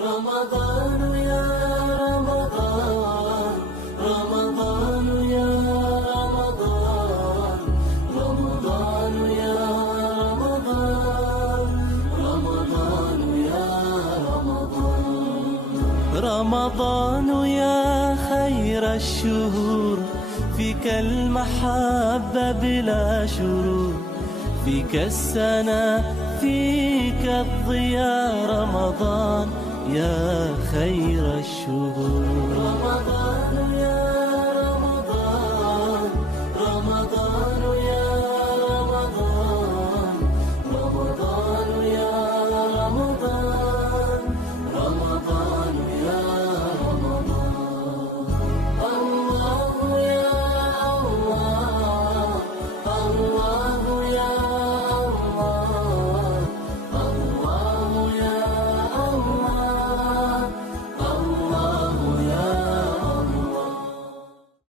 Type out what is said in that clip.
رمضان يا رمضان، رمضان يا رمضان، رمضان يا رمضان، رمضان يا رمضان. رمضان يا خير الشهور، فيك المحبة بلا شرور، فيك السنة فيك الضياء. رمضان يا خير الشهور، رمضان يا